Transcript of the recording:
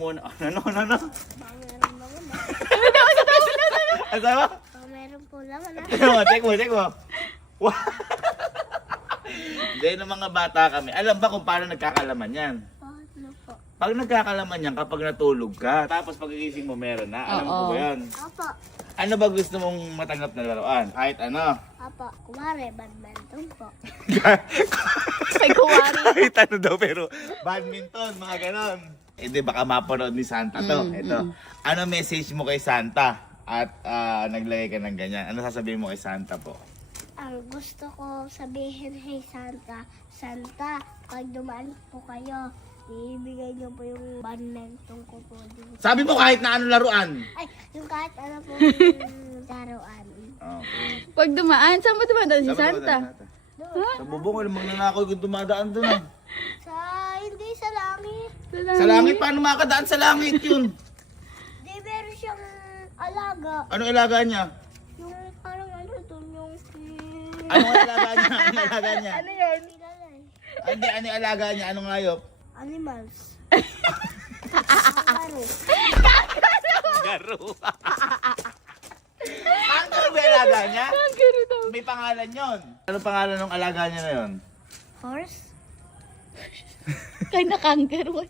Muna. Ano? Baka meron naman ah. Ano ba? Baka meron po naman ah. Check mo. Wow. Hindi, ng mga bata kami. Alam ba kung paano nagkakalaman yan? Ano po? Pag nagkakalaman yan, kapag natulog ka, tapos pag-iising mo meron na. Alam mo ba yan? Apo. Ano ba gusto mong matanggap na laruan? Kahit ano. Apo. Kumari, badminton po. May kuwari. Kahit ano daw, pero badminton, mga ganon. Hindi, baka mapanood ni Santa to. Ito. Ano message mo kay Santa? At naglagay ka ng ganyan. Ano sasabihin mo kay Santa po? Ang gusto ko sabihin kay Santa, Santa, pag dumaan po kayo, ibigay niyo po yung badminton ko po dito. Sabi mo kahit na ano laruan. Ay, yung kahit ano po yung laruan. Okay. Pag dumaan, saan mo dumadaan si Santa? Doon. Sa bubong, alam mo nanakaw yung dumadaan doon. Sa, hindi sa langit. Sa langit, paano makakadaan sa langit yun? Di meron siyang alaga. Anong ilaga niya? Yung parang ano doon yung... Anong ilaga niya? Anong ilaga niya? Ano yun? Kilala eh. Hindi, ano yung alaga niya? Anong hayop? Animals. Ano? Garo. Kangaroo ba yung alaga niya? Kangaroo daw. May pangalan yon. Anong pangalan ng alaga niya na yon? Horse? Kaya na kangaroo.